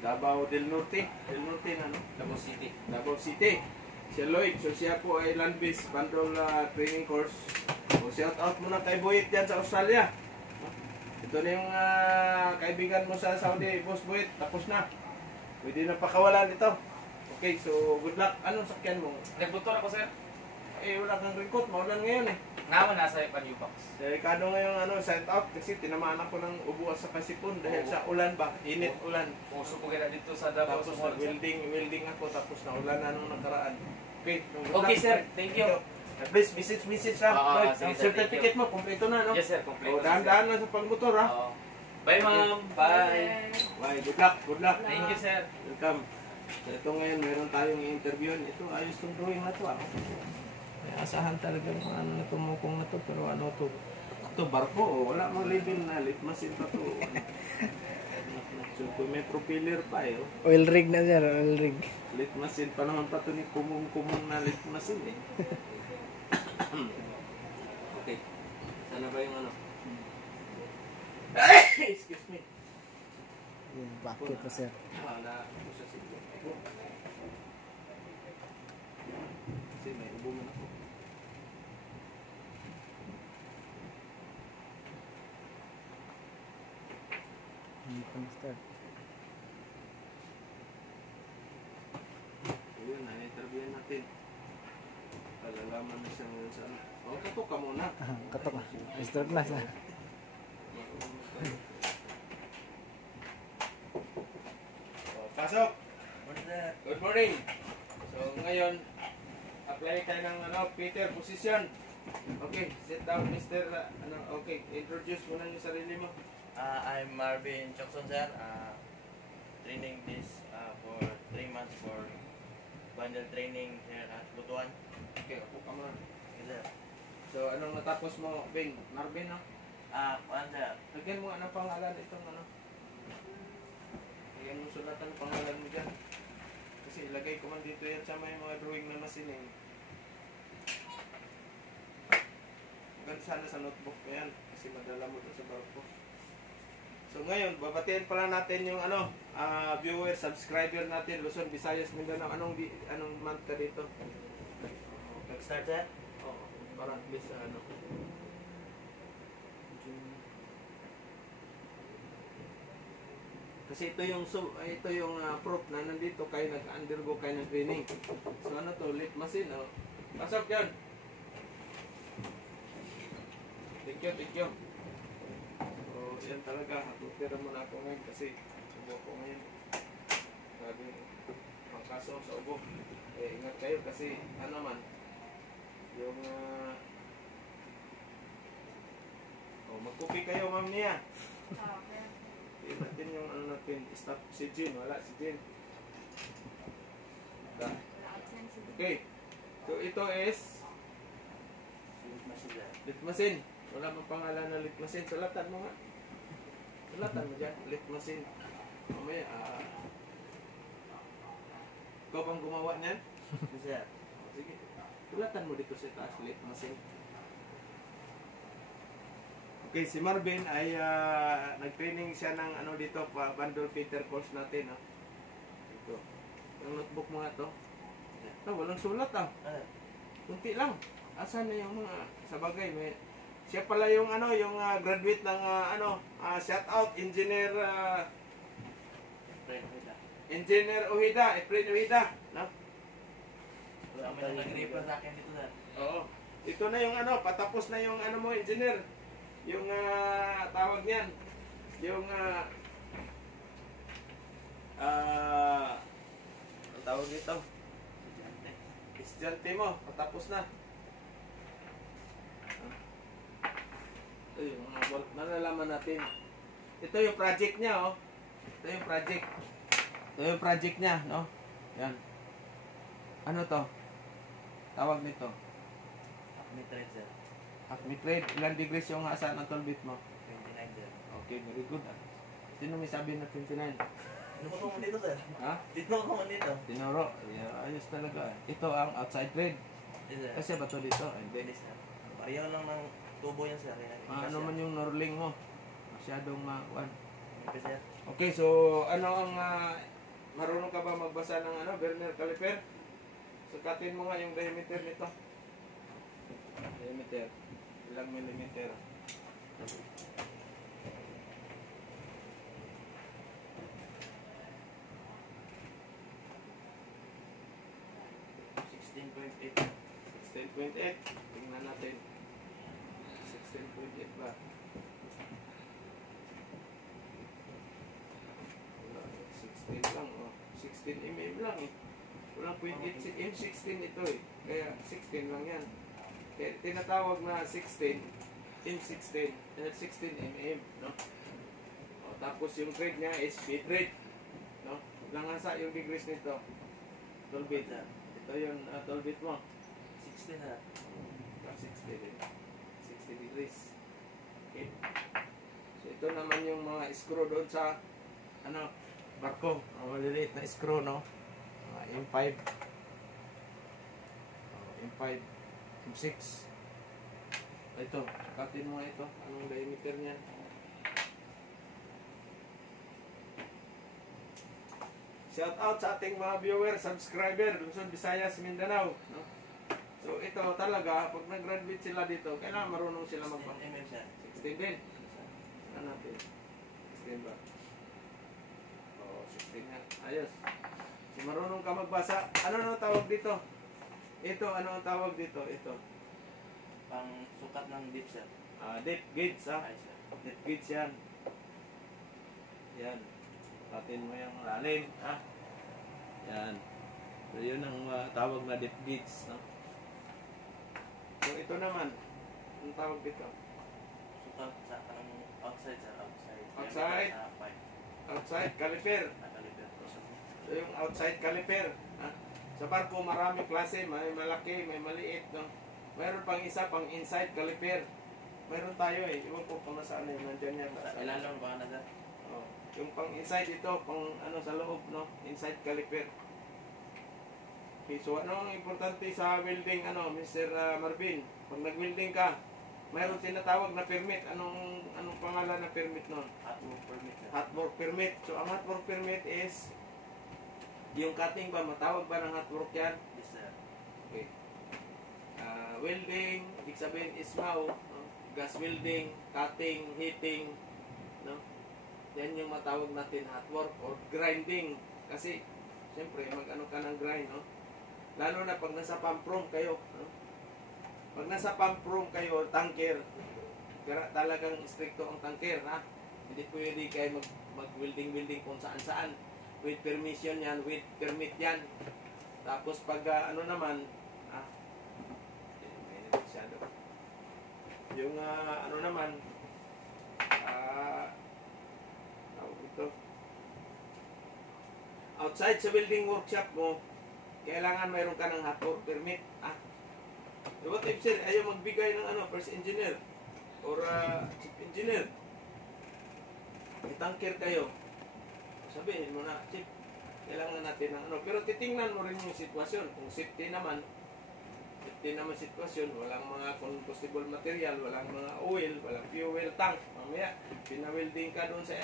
Davao del Norte. Del Norte na, no? Davao City. Davao City. Si Lloyd. So siya po ay land-based bundle training course. So shout out muna kay Boyet dyan sa Australia. Ito na yung kaibigan mo sa Saudi, Boss Boyet. Tapos na. Pwede na pakawalan ito. Okay, so good luck. Anong sakyan mo? Nagbuto na ko, sir. Eh, wala kang record. Maulan ngayon eh. Naman nasa Panubaks. Delikado ngayon shout out kasi tinamaan ako ng ubo at sa kasipon dahil sa ulan ba? Init ulan. Puso ko kaya dito sa Davao. Tapos welding ako tapos na ulan na nung nakaraan. Okay, Okay, sir. Thank you. Please, message lang. Oo, Ang sige, sir, certificate mo, kompleto na, no? Yes, sir. Complete. O, dahan-dahan lang sa pagmotor, ha? Oo. Bye, ma'am. Bye. Bye, good luck, good luck. Thank you, sir. Welcome. So, ito ngayon, meron tayong i-interview. Ito, ayos itong drawing na ito, ah. May asahan talaga ng ano na tumukong na ito, pero ano ito? Ito, barko, oh. Wala mang label na, litmasin pa ito. So, may propeller pa, eh, oh. Oil rig na sir, oil rig. Litmasin pa naman pa ito ni kumong na litmasin, eh. Okay. Sana ba yung ano? Excuse me. Yung bakit po sir. Na ako sa siglo. Kasi may ubo man ako. Hindi pa na-start. Ayun, na-interview natin. Palalaman na siya ngayon sa ano. O, katok ka muna. Katok na. Start na sir. Pasok! Good morning! So, ngayon, apply tayo ng Peter, position. Okay, sit down, Mr. Okay, introduce muna yung sarili mo. I'm Marvin Chokson, sir. Training this for 3 months for bundle training here at Butuan. Okay, upo ka muna. Yes, sir. So, anong natapos mo, Bing? Marvin, no? Sir. Lagyan mo anong pangalan itong ano? Lagyan mo sulatan ang pangalan mo dyan. Kasi ilagay ko man dito yan sa may mga drawing na machine eh. Maganda sana sa notebook mo yan. Kasi madala mo ito sa barko. So ngayon, babatiin pala natin yung ano, viewer, subscriber natin, Luzon, Visayas, Mindanao. Anong month ka dito? Nag-start, sir? Oo, para at least ano. Kasi ito yung proof na nandito kayo nag-undergo kayo ng training. So ano to, lit machine, oh. Pasok yan. Thank you. So yan talaga, hatutira mo na ako ngayon kasi ubo ko ngayon. Sabi, magkaso sa ubo. Eh, ingat kayo kasi ano man, yung magkupi kayo, ma'am niya. Hindi natin yung ano natin, stop si Jean, wala si Jean. Okay, so ito is litmasin. Wala mang pangalan na litmasin. Sulatan mo nga. Sulatan mo dyan, litmasin. Mamaya, ikaw bang gumawa niyan? Yes, sir. Sige, sulatan mo dito sa taas, litmasin. Okay, si Marvin ay nag-training siya ng ano dito, bundle fitter course natin. Ito. Yung notebook mo nga to. Walang sulat kunti lang. Asan na yung mga sabagay? Siya pala yung ano, yung graduate ng shout out engineer Engineer Ojeda, Efren Ojeda, no? Wala may nag-refer sa akin dito, sir. Oo. Ito na yung ano, patapos na yung ano mo, engineer. Yung tawag niyan, yung ang tawag nito, estudyante mo, patapos na. Ito yung mga work, nalalaman natin. Ito yung project niya, oh. Ito yung project. Ito yung project niya, no? Yan. Ano to? Tawag nito. Acme trade, sir. Acme trade. Ilan degrees yung asan ng tolbit mo? 29, sir. Okay, very good. Sino may sabi na 29? Tinuro mo dito, sir. Ha? Tinuro mo dito. Tinuro. Yeah, ayos talaga. Ito ang outside trade. Yes, sir. Kasi ba ito dito? Pwede, sir. Pareho lang ng tubo yan, sir. Ano man yung norling mo? Masyadong makuan. Okay, sir. Okay, so ano ang marunong ka ba magbasa ng Vernier caliper? Sukatin mo nga yung diameter nito. Diameter. Ilang millimeter? 16.8. 16.8. Tingnan natin. 16.8 ba? Wala, 16 lang. Oh. 16 mm lang eh. Walang 0.8 M16 ito eh. Kaya 16 lang yan. Kaya tinatawag na 16 M16. 16 mm. No? O, tapos yung grade niya is feed rate. No? Langasa yung degrees nito. 12 bit. Ito yung 12 bit mo. 16 na. 60 din. 60 degrees. Okay. So ito naman yung mga screw doon sa barko. Maliliit na screw, no? M5. M5. M6. Ito, katin mo ito. Anong diameter niya? Shout out sa ating mga viewer, subscriber, Luzon, Visayas, Mindanao. No? So ito talaga, pag nag-graduate sila dito, kailangan marunong sila 16 magpa. mm, sir. 16 din. Ano natin? 16 ba? Oo, 16 nga. Ayos. So marunong ka magbasa. Ano na tawag dito? Ito, ano ang tawag dito? Ito. Pang sukat ng deep, sir. Depth gauge, ha? Ay, sir. Depth gauge yan. Yan. Atin mo yung lalim, ha? Yan. So yun ang tawag na depth gauge, no? So ito naman, ang tawag dito? Sukat sa outside, sir. Outside. Outside? Sa pipe. Outside caliper. Nakaliber po, sir. So yung outside caliper, ha? Sa barko maraming klase, may malaki, may maliit, no? Mayroon pang isa pang inside caliper. Mayroon tayo eh, iwan ko kung nasaan yun, nandyan yan. Sa ilalim ba na, sir? Oh. Yung pang inside ito, pang sa loob, no? Inside caliper. Okay, so ano ang importante sa welding, Mr. Marvin? Pag nag-welding ka, mayroon tinatawag na permit. Anong pangalan na permit nun? Hot work permit, sir. Hot work permit. So ang hot work permit is yung cutting ba, matawag ba ng hot work yan? Yes, sir. Okay. Welding, ibig sabihin is no? Gas welding, cutting, heating, no? Yan yung matawag natin hot work or grinding. Kasi, siyempre, mag-ano ka ng grind, no? Lalo na pag nasa pump room kayo, no? Pag nasa pump room kayo, tanker, talagang stricto ang tanker, ha? Hindi pwede kayo mag-welding kung saan-saan. With permission yan, with permit yan. Tapos pag naman, yung naman, ito, outside sa welding workshop mo, kailangan mayroon ka ng hot work permit. What if sir, ayaw magbigay ng first engineer or chief engineer? May tanker kayo. Sabihin mo na, chief, kailangan natin ng pero titingnan mo rin yung sitwasyon. Kung safety naman sitwasyon, walang mga combustible material, walang mga oil, walang fuel tank. Mamaya, pinawelding ka doon sa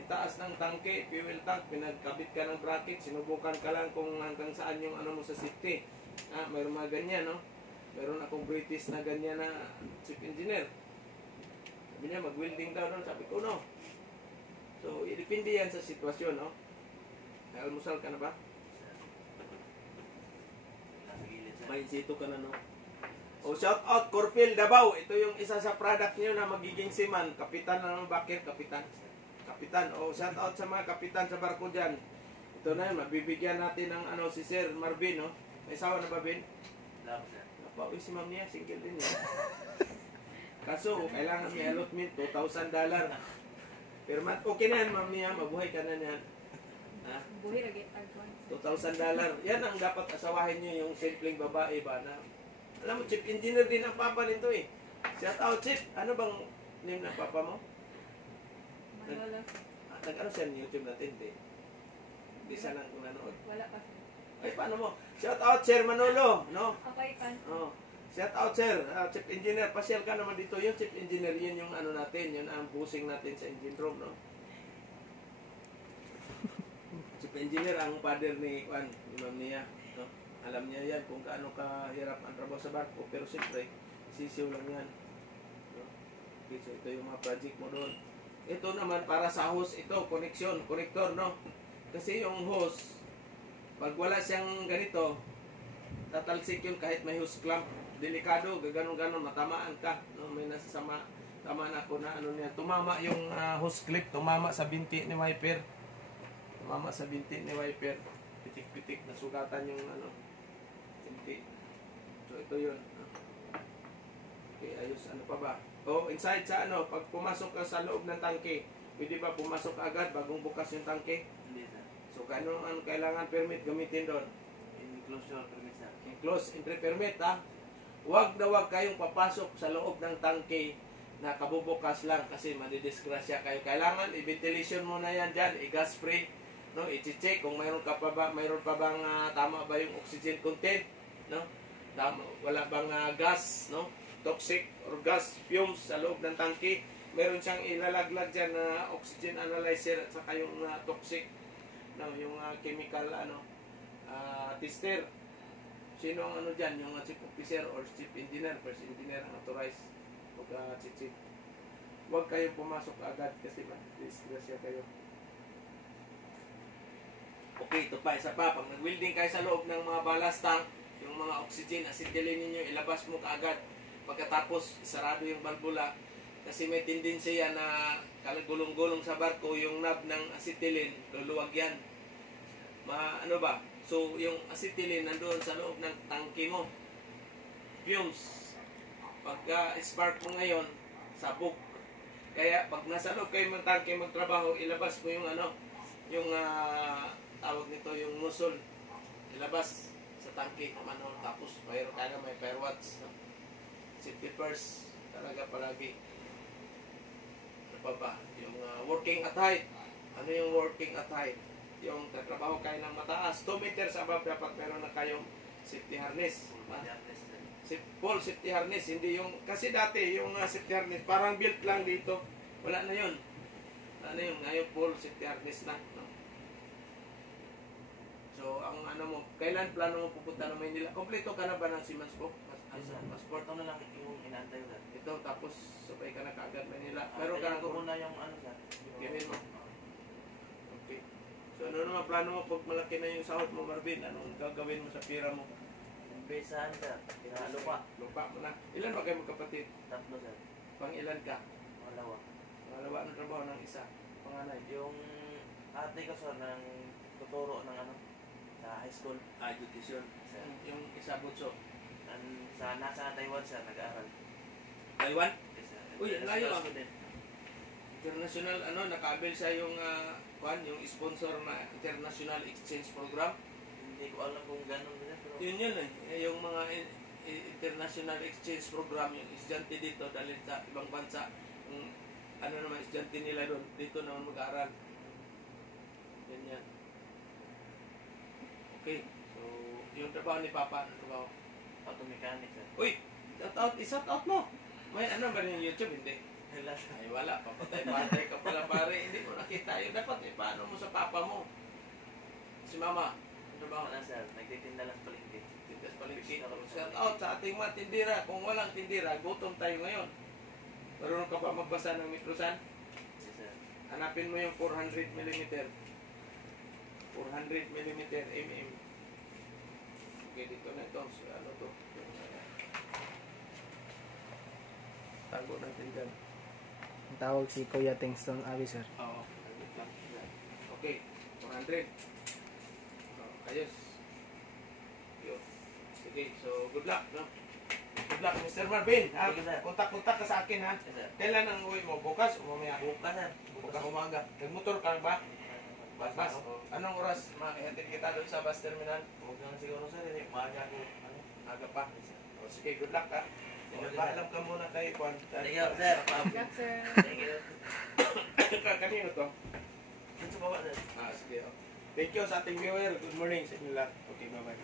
itaas ng tangke, fuel tank, pinagkabit ka ng bracket, sinubukan ka lang kung hanggang saan yung mo sa safety. Mayroon mga ganyan, no? Meron akong British na ganyan na chief engineer. Sabi niya, mag-welding daw doon. Sabi ko, no. So, depende yan sa sitwasyon, no? Almusal ka na ba? Nasa gilid, sir. May sito ka na, no? O, shout out, Corfield Davao. Ito yung isa sa product niyo na magiging seaman. Kapitan na ng bakit, kapitan. Kapitan. O, shout out sa mga kapitan sa barko dyan. Ito na yun, mabibigyan natin ng si Sir Marvin, no? May sawa na ba, Ben? Love, sir. Napauwi si ma'am niya, single din niya. Kaso, kailangan may allotment, $2,000. Pero okay na yan, ma'am niya, mabuhay ka na niyan. Buhay lagi tagwan. $2,000. Yan ang dapat asawahin niyo, yung simpleng babae ba na. Alam mo, chief engineer din ang papa nito eh. Shout out, chief. Ano bang name ng papa mo? Manolo. Nag-ano siya ng YouTube natin, di? Hindi siya nang nanood. Wala pa sir. Ay, paano mo? Shout out, Sir Manolo, no? Okay pan. Oh. Shout out, sir. Chief engineer, pasyal ka naman dito. Yung chief engineer, yun yung natin, yun ang busing natin sa engine room, no? engineer ang father ni Juan, ni Ma'am Nia. No? Alam niya yan kung gaano kahirap ang trabaho sa barko. Pero siyempre, sisiw lang yan. No? Okay, so ito yung mga project mo doon. Ito naman para sa hose, ito, connection, connector, no? Kasi yung hose, pag wala siyang ganito, tatalsik yun kahit may hose clamp. Delikado, gaganon-ganon, matamaan ka. No? May nasasama, tama na ako na ano niya. Tumama yung hose clip, tumama sa binti ni wiper. Tumama sa binti ni wiper. Pitik-pitik, nasugatan yung ano, binti. So ito yun. Okay, ayos. Ano pa ba? Oh, inside sa ano, pag pumasok ka sa loob ng tangke, pwede ba pumasok ka agad bagong bukas yung tangke? Hindi, sir. So kano ang kailangan permit gamitin doon? Enclosure permit, sir. Close entry permit ha. Huwag na huwag kayong papasok sa loob ng tangke na kabubukas lang kasi madidisgrasya kayo. Kailangan i-ventilation mo na yan dyan, i-gas spray, no? I-check kung mayroon pa bang tama ba yung oxygen content, no? Tama, wala bang gas, no? Toxic or gas fumes sa loob ng tangke. Meron siyang ilalaglag dyan na oxygen analyzer at saka yung toxic, no? Yung chemical tester. Sino ang ano dyan? Yung chief officer or chief engineer, first engineer ang authorized chief. Huwag kayong pumasok agad kasi disgrasya kayo. Okay, ito pa, isa pa. Pag nag-welding kayo sa loob ng mga ballast tank, yung mga oxygen, acetylene ninyo, ilabas mo kaagad. Pagkatapos, isarado yung valvula. Kasi may tendency yan na kalagulong-gulong sa barko, yung knob ng acetylene, luluwag yan. Ano ba? So, yung acetylene nandoon sa loob ng tangke mo. Fumes. Pagka spark mo ngayon, sabog. Kaya, pag nasa loob kayo ng tangke magtrabaho, ilabas mo yung tawag nito, yung nozzle. Ilabas sa tangke kung ano. Tapos, mayroon tayo may fire watch. No? Safety first. Talaga palagi. Ano pa ba? Yung working at height. Ano yung working at height? Yung tatrabaho kayo ng mataas, 2 meters above dapat meron na kayong safety harness. Full safety harness, hindi yung, kasi dati yung safety harness, parang built lang dito. Wala na yun. Wala na yun, ngayon full safety harness na. No? So, ang ano mo, kailan plano mo pupunta ng Maynila? Kompleto ka na ba ng Siemens po? Passport na lang yung inaantay, sir. Ito, tapos sabay ka na kaagad Maynila. Pero Pero kailangan ko muna yung ano, sir. Gawin mo. Okay. So ano naman plano mo pag malaki na yung sahod mo, Marvin? Anong gagawin mo sa pira mo? Umpisahan, sir. Lupa. Lupa mo na. Ilan ba kayo magkapatid? 3, sir. Pang ilan ka? Pangalawa. Pangalawa ng trabaho ng isa. Panganay. Yung ate ko, sir, ng tuturo ng ano, sa high school. Education. Yung isa bunso. Nasa Taiwan, sir, nag-aaral. Taiwan? Yes, sir. Uy, ang layo, ah. Student. International, nakabil sa yung, yung sponsor na International Exchange Program. Hindi ko alam kung gano'n nila, pero Yun eh. Yung mga International Exchange Program, yung estudyante dito, dahil sa ibang bansa, yung, naman, estudyante nila doon, dito naman mag-aaral. Yan. Okay. So, yung trabaho ni Papa, ano trabaho? auto mechanic, sir. Uy! Shout out mo! May ano ba yung YouTube? Hindi. Wala, sir. Ay wala, papatay-patay ka pala pare. Hindi mo nakita yun. Dapat paano mo sa papa mo? Si mama, ano ba? Wala, sir. Nagtitinda lang sa palengke. Tindas paligid. Shout out sa ating mga tindira. Kung walang tindira, gutom tayo ngayon. Marunong ka ba magbasa ng Mitrosan? Yes, sir. Hanapin mo yung 400mm. 400mm mm. Okay, dito na ito. So, ano to? Tago natin dyan. Ang tawag si Kuya Tengston Abi, sir. Oo. Okay, 400. Ayos. Yun. Sige, so good luck, no? Good luck, Mr. Marvin. Ha? Sige, sir. Kontak-kontak ka sa akin, ha? Yes, sir. Kailan ang uwi mo? Bukas o mamaya? Bukas, sir. Bukas umaga. Nagmotor ka ba? Bas. Anong oras makihatid kita doon sa bus terminal? Huwag lang siguro, sir. Hindi, maaga ko. Ano? Aga pa. O, sige, good luck, ha? Paalam ka muna kay Juan. Thank you, sir. Good, sir. Thank you. Kanino to? Dito sa baba, sir. Sige. Thank you sa ating viewer. Good morning sa inyo lahat. Okay, bye-bye.